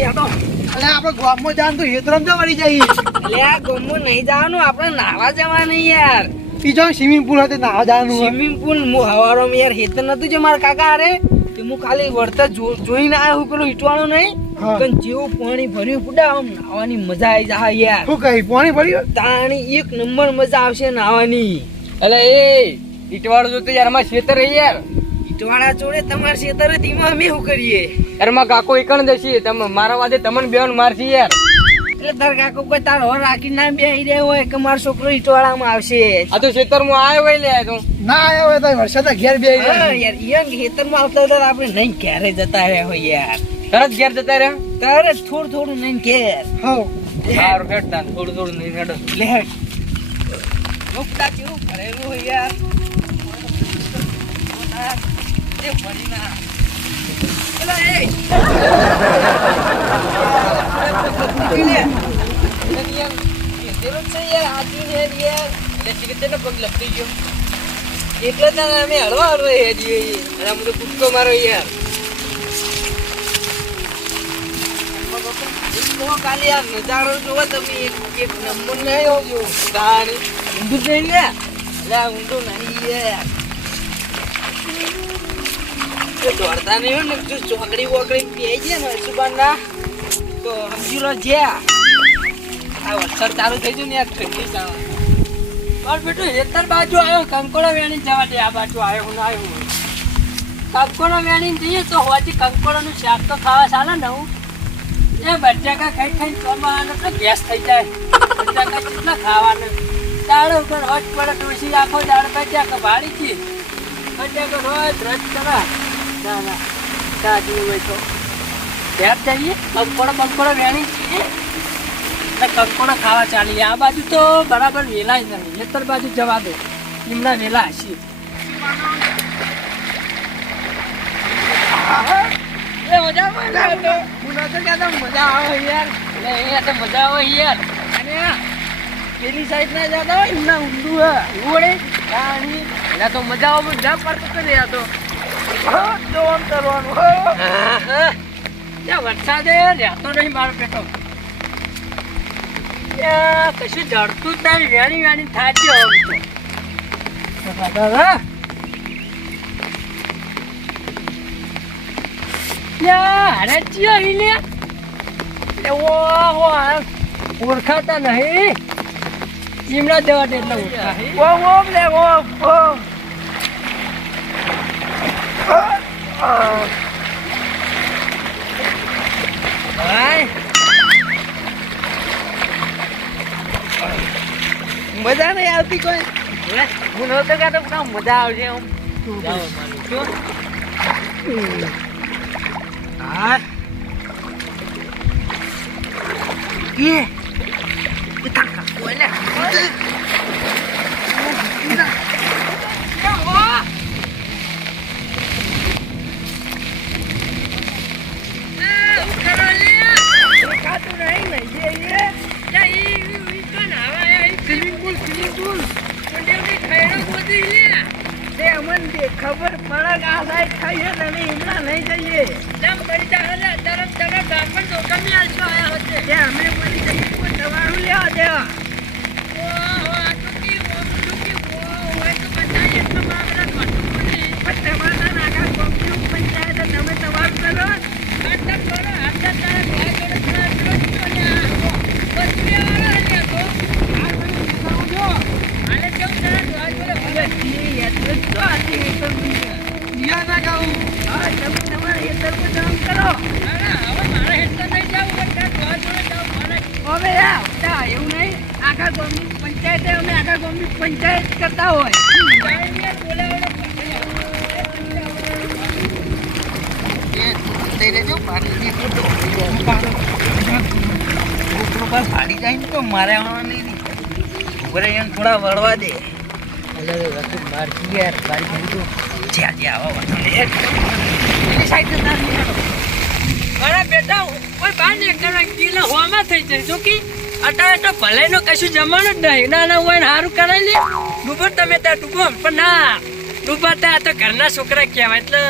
આપણે ગામમાં જાન તો હેતરમ તો વળી જઈએ. એટલે આ ગમું નહીં જવાનું આપણે નાવા જવાનું યાર. બીજો સ્વિમિંગ પુલ હતો નાવા જવાનું સ્વિમિંગ પુલ હું હવારોમાં યાર હેતર નતું જે મારા કાકા હારે. તે હું ખાલી વળતા જોઈને આવ્યો પેલું ઈટવાળો નહીં. પણ જેવું પાણી ભર્યું પુડા આમ નાવાની મજા આવી જાય યાર. શું કહી પાણી ભર્યું તાણી એક નંબર મજા આવશે નાવાની. એટલે એ ઈટવાળો જો યાર અમારે ખેતર હે યાર. ઈટવાળા જોડે તમારા ખેતર ધીમા અમે શું કરીએ? યારમાં કાકો એકણ જશે તમે મારા વાદે તમને બેન મારશી યાર. એટલે તાર કાકો કોઈ તાર હોર રાખી ના બેહી રહ્યો હોય કે મારો છોકરો ઈટવાળામાં આવશે? આ તો ખેતરમાં આવ્યો હોય લે તો. ના આવ્યો હોય તો વરસાદ ઘેર બે હા, યાર યાર ખેતરમાં આવતા હતા આપણે નહીં ઘેરે જતા રહ્યા હોય યાર. તરત ઘેર જતા રહ્યા? તારે થોડું થોડું નહીં ઘેર. હો સારું હેડતા થોડું થોડું નહીં હેડો. લે મુક્તા કેવું ભરેલું હોય યાર. એટલે યાર, જ યાર, યાર. ને અમે હળવા હળવા હેડીએ છીએ. અને આ કૂદકો મારો યાર ખાલી આ નજારો જોવો તમે એક નંબર નહીં આવજો તાણી ઊંધું લે લે ઊંધું નહીં યાર એ દોડતા નહીં હોય ને, જો ચોકડી વોકડી પી જાય ને તો સમજી લો આ. વરસાદ ચાલુ થઈ ગયું ને યાર ઠંડી ચાલે. માર બેટો હેતર બાજુ આવ્યો, કંકોડો વેણી જવા આ બાજુ આવ્યો, હું આવ્યો કંકોડો વેણી જઈએ તો હોવાથી કંકોડોનું શાક તો ખાવા ચાલે ને એ બટાકા ખાઈ ખાઈ ચોમાહાનો તો ગેસ થઈ જાય. બટાકા કેટલા ખાવાના. ઉપર હોટ પડે ડોસી આખો દાળ બટાકા ભાડી છે બટાકા રોજ રજ કરા. ના ના દાદી હોય તો. ત્યાં જઈએ કંકોડો બંકોડો વેણી. છીએ ને કંકોડો ખાવા ચાલીએ. આ બાજુ તો બરાબર વેલા જ નહીં. નેતર બાજુ જવા દો. એમના વેલા હશે. મજા આવે ને? યાર. એટલે અહીંયા તો મજા આવે યાર. અને પેલી સાઈડ ના જતા હોય એમના ઊંધું હોય ઉડે પાણી તો મજા આવે પડતો તો તો આમ કરવાનું નહીં. મારો પેટો ત્યાં કશું જડતું જ નહીં થાચ્યો આમ તો દાદા અરે એવો ઓળખાતા નહીં ચીમડા દેવા દે એટલે ઓમ. ભાઈ મજા નહીં આવતી કોઈ હું નહોતો કહેતો પણ મજા આવશે એમ જાઓ મારું શું હા એ એ તાકા કોઈને ખબર મળી જઈએ કોઈ દવાનું લેવા દેવા. પણ તમારા પંચાયત તમે તમારું કરો. યા ના ગાવું યાર, તા એવું નહીં. આખા ગામની પંચાયત અમે આખા ગામની પંચાયત કરતા હોય. ફાડી જાય ને તો મારે આવવા નહીં. ઉભરે એને થોડા વળવા દે જ્યાં જ્યાં આવા વાંધો નહીં. અરે બેટા બાર ને કરવા કિલો હોમાં થઈ જાય. જો કે અટા તો ભલે નો કશું જમવાનું જ નહીં. ના ના હોય ને સારું કરાવી લે. ડૂબો તમે ત્યાં, ડૂબો પણ ના ડૂબાતા તો ઘરના છોકરા કહેવાય. એટલે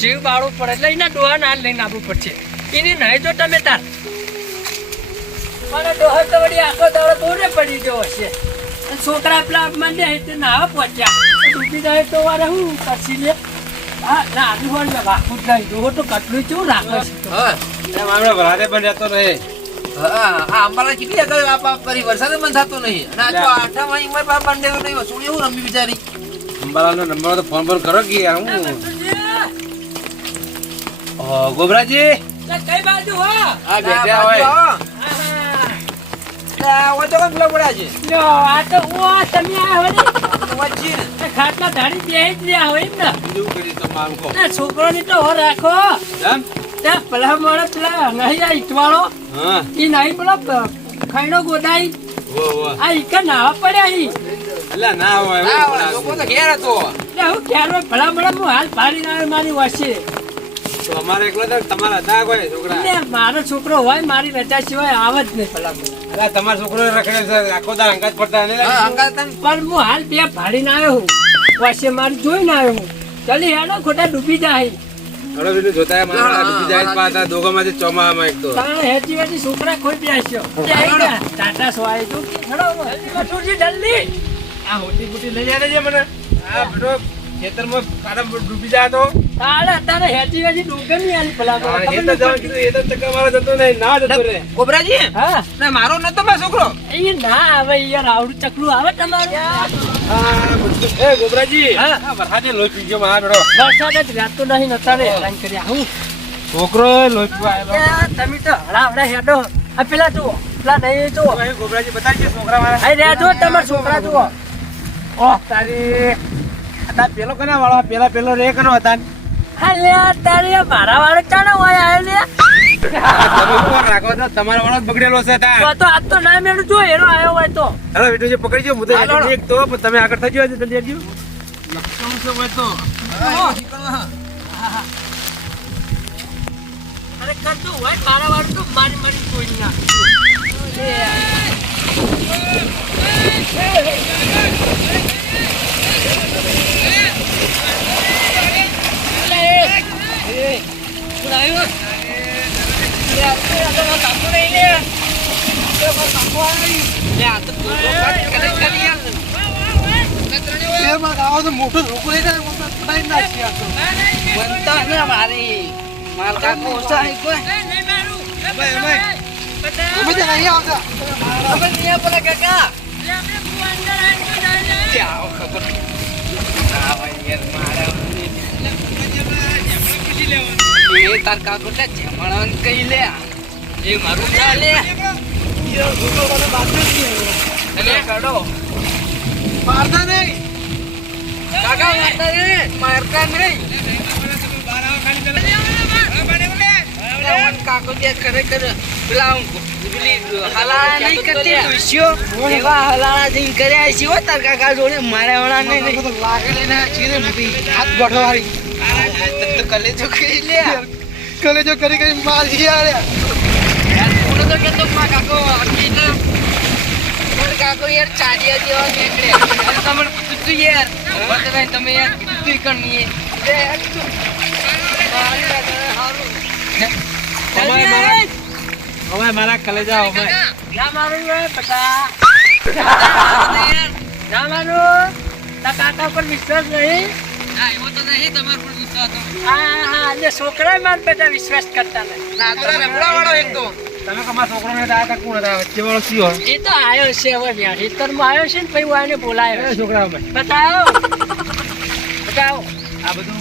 જીવ બાળવું પડે. એટલે એના ડોહા ના લઈને આવવું પડશે. એની નહીં જો તમે તાર પણ ડોહા તો વળી આખો દાડો દોરે પડી ગયો હશે. છોકરા પેલા મને તે નાવા પહોંચ્યા. ડૂબી જાય તો વારે હું પછી લે? હા, ના આજુ હોય ને જ નહીં. ડોહો તો કટલું કેવું રાખે છે? એમ આપણે ભરાતે પણ રહેતો રહે હા આ કેટલી આગળ આ પા- વરસાદ બંધ થતો નહીં. અને આ જો આઠમ અહીં ઉંમર બા બંને નહીં વસૂલ એવું રમી બિચારી? અંબાલાલનો નંબર તો ફોન પર કરો કે યાર હું ઓહ, ગોબરાજી! કઈ બાજુ હો? આ બેઠા હોય. હોય તો કઈ પડ્યા છે લ્યો, આ તો ઓ તમે આ વળી વચ્ચે. ને. ખાટલા ધાડી બેહી જ રહ્યા હોય ને? બીજું કરી તમારું કહો ના તો હો રાખો. ત્યાં પેલા મળે પેલા નહીં આ ઈટવાળો. એ ઈ નહીં પેલો ખૈણો ગોદાઈ. આ ઈકા નાવા પડ્યા હી. અલ્યા ના હોય ના એવું હોય, લોકો તો ઘેર હતો. એટલે હું ક્યારે ભલા મળે હું હાલ પાડી ના મારી વસે અમારે એકલો તો તમારા હતા કોઈ છોકરા. મારો છોકરો હોય મારી બેટા સિવાય આવે જ નહીં પેલા એટલે તમારો છોકરો રખડે છે આખો દા અંગાત પડતા ને અંગાત પણ હું હાલ બે ભાડીને આવ્યો હું. વાસે મારી જોઈને આવ્યો હું. ચાલી હેડો ખોટા ડૂબી જાય. હળો બીજું જોતા મારા બીજી જાય પાતા દોગામાંથી ચોમામાં એક તો હેચી વેચી છોકરા તે આઈ ગયા ટાટા સ્વાય તો કે હેડો કટુરજી જલ્દી આ હોટી બુટી લઈ આવે છે મને આ બેટો ખેતરમાં કાદમ ડૂબી જાય તો? તારે હેચી વેચી ડુંગરની આલી ભલા હા, એ તો જવાનું કીધું, એ તો ચક્કર મારો જતો નહીં ના જતો રે ગોબરાજી હા. ના મારો નતો મારો છોકરો? એ ના આવે યાર આવડું ચકલું આવે તમારું. એ ગોબરાજી હા. વરસાદે લોહી પીજો મારા બેટો વરસાદ જ રાતો નહીં નતા રે હેરાન કર્યા. હું? છોકરો લોહી પીવા આવેલો. તમે તો હળા હળા હેડો. આ પેલા જુઓ પેલા નહીં જુઓ. ગોબરાજી બતાવજો છોકરા મારા રહ્યા જુઓ તમારા છોકરા જુઓ. ઓહ તારી. તાર પેલો કના વાળો પેલા પેલો રે કનો હતા હા લે તારે મારા વાળો ચાનો હોય આવ્યો લે તમે ઉપર રાખો તો તમારો વાળો જ બગડેલો છે તાર તો આજ તો ના મેળું જો એનો આયો હોય તો હાલો બેટું જે પકડી જો હું તો હાલો, હાલો. એક તો તમે આગળ થજો જલ્દી આવજો લક્ષણ છે હોય તો અરે કરતું હોય મારા વાળું તો મારી મારી કોઈ ના મોટો લઈ જાય પડાઈ નાખી. બનતા ને મારી માર કાકો ઓછા હે કોઈ તાર કાકો જમણ કઈ લે એ મારું લે મારતા નહીં કાકા મારતા નહીં મારતા નહીં કાકો જે ખરેખર પેલા હલાળા નહીં કરતી ડોશીઓ, એવા હલાળા જઈને કર્યા છે હો તાર કાકા જોડે મારા વાળા નહીં. તો લાગે ચીરે મોટી હાથ ગોઠવાળી કલેજો ખાઈ લે કલેજો કરી કરી મારી યાર પૂરો તો કાકો કાકો યાર ચાડિયા જેવા નીકળે. યાર. તમે યાર કીધું કણ નહીં. લે યાર તું. મારી વાત હવે મારા હવે મારા કલેજા હવે ના મારું ના મારું તારા કાકા પર વિશ્વાસ નહીં હા એવો તો નહીં તમારા પર વિશ્વાસ હા હા અને છોકરા માર બેટા વિશ્વાસ કરતા નહીં ના, તો રમડાવાળો એક તો. તમે કમા છોકરો ને આ તા કોણ હતા વચ્ચે વાળો કયો એ તો આવ્યો છે હવે ત્યાં ખેતરમાં આવ્યો છે ને પછી હું આને બોલાયો. છોકરા ભાઈ. બતાવો. બતાવો. આ બધું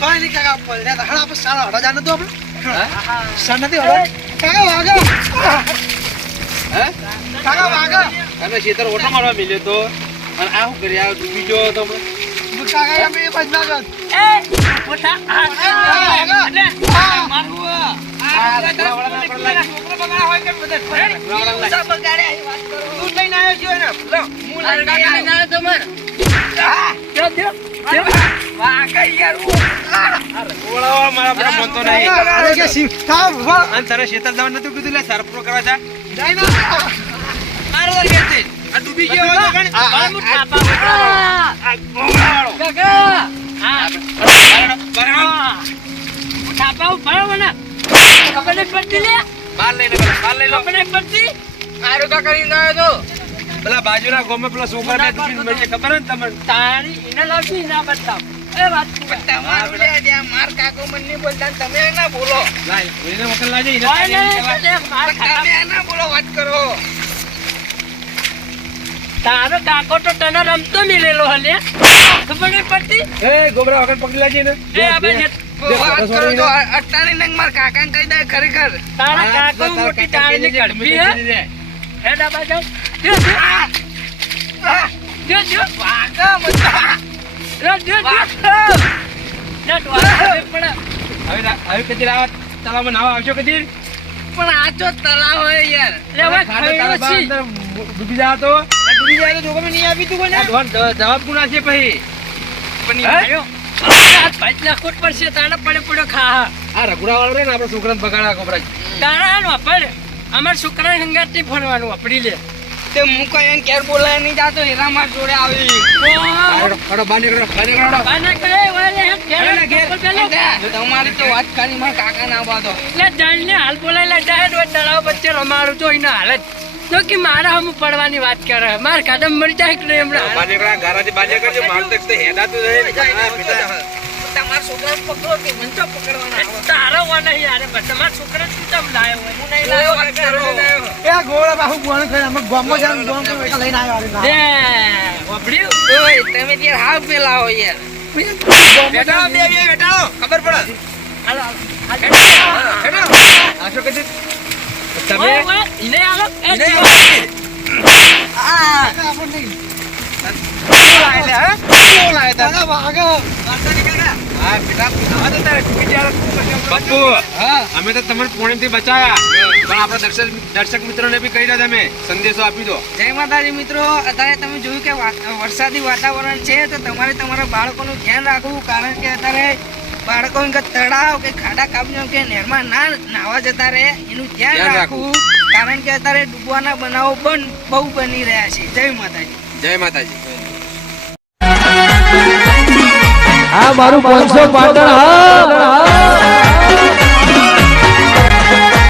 કઈ નહીં કાકા પલ્યા હતા હડા આપણે સારા હડા જાને તો આપણે. હા? હા. સર નથી હડા? કાકા વાગા હે? કાકા વાગા તમે ખેતર ઓટો મારવા મિલ્યો તો. અને આ શું કરી આ ડૂબી ગયો તો કાકા એ બજના કર એ મોટા આ મારું આ. આ રખડાવાળા ના પડે લાગે. છોકરો બગાડ્યા હોય કે બધા ફરે. રખડાવાળા ઈ ઉષા બગાડ્યા એ વાત કરું. તું લઈને આવ્યો છો ને? લો, હું લઈને આવ્યો. હા, જો જો જો. વાગા યાર, હું. આ. આ રખડાવાળા મારા પર મનતો નહીં અરે કે શિવ કા ઊભા અને તારે ખેતર જવાનું નતું કીધું લે સરપરો કરવા જા મારો. આ ડૂબી ગયો. આ બરાબર. ઊભા મને ખબર નહીં પડતી લે માલ લઈ લો લઈ લો ખબર નહીં પડતી આરોગ્ય કરીને આવ્યો પેલા બાજુના ગામમાં પેલા છોકરા બે ટિફિન મળીએ ખબર ને તમને? તારી એને લાવતી ના બતાવ એ વાત તમારું લે ત્યાં માર કાકો મને નહીં બોલતા તમે ના બોલો. લાય એને વખત લાજે એને કોઈ નહીં, લે, માર ખાતા તમે ના બોલો વાત કરો. તારો કાકો તો તને રમતો મિલેલો હલે. ખબર નહીં પડતી? એ ગોબરા વખત પકડી લાજે ને. એ તલાવમાં નાવા આવશો કદી પણ આ તો તલાવ હોય યાર. ડૂબી જા તો. ડૂબી જાય તો જોગમે નહીં આપી તું કોને? જવાબ કોણ છે પછી? પણ? આવ્યો. આ પાંચ લાખ કોટ પડશે તારા પડે પડ્યો ખા આ રઘુડા વાળો રે ને આપણા છોકરાને બગાડા ગોબરા તારા નો પડે અમાર છોકરા નહીં ફરવાનું વાપરી લે. તે હું કઈ એને ઘેર બોલાય નહીં જાતો હીરા માર જોડે આવી. કરે તમારી તો વાત કરી મારા કાકા ના બાતો લે જાણને હાલ બોલાયેલા જાય તો તળાવ વચ્ચે રમાડું તો એના હાલત તો કે મારા હમ પડવાની વાત કરે. માર કાદમ મરી જાય કે નહીં હમણાં? નીકળા ગારાથી બાજે કરજો માર તક તો હેડાતું રહે તમારા છોકરા પકડો કે મન તો પકડવાના આવે. તારો વા નહીં યાર. બધા મારા છોકરા શું તમ લાયો હોય? હું નહીં લાયો વાત કરો એ ગોળા બાહુ ગોણ ખાઈ અમે ગામમાં ગોમ ગોળ ખાઈ લઈને આવ્યો અરે ના. ઓય તમે ત્યાં હાવ પેલા હો યાર. બેટા બે બે બેટા ખબર પડે હાલો હાલો. આશો કદી તમે ઇને એ ઇને જીવો. આપણે નહીં. વાગા. હા? બેટા તારે. જા બાપુ અમે તો તમને પોણીથી બચાયા. પણ આપણા દર્શક દર્શક મિત્રોને બી કહી દો તમે સંદેશો આપી દો. જય માતાજી મિત્રો. અત્યારે તમે જોયું કે વરસાદી વાતાવરણ છે તો તમારે તમારા બાળકોનું ધ્યાન રાખવું કારણ કે અત્યારે બાળકો કે તળાવ કે ખાડા કાપીઓ કે નહેરમાં ના નાવા જતા રહે એનું ધ્યાન રાખવું. કારણ કે અત્યારે ડૂબવાના બનાવો પણ બહુ બની રહ્યા છે. જય માતાજી. જય માતાજી. આ મારું પાંચસો પાટણ હા.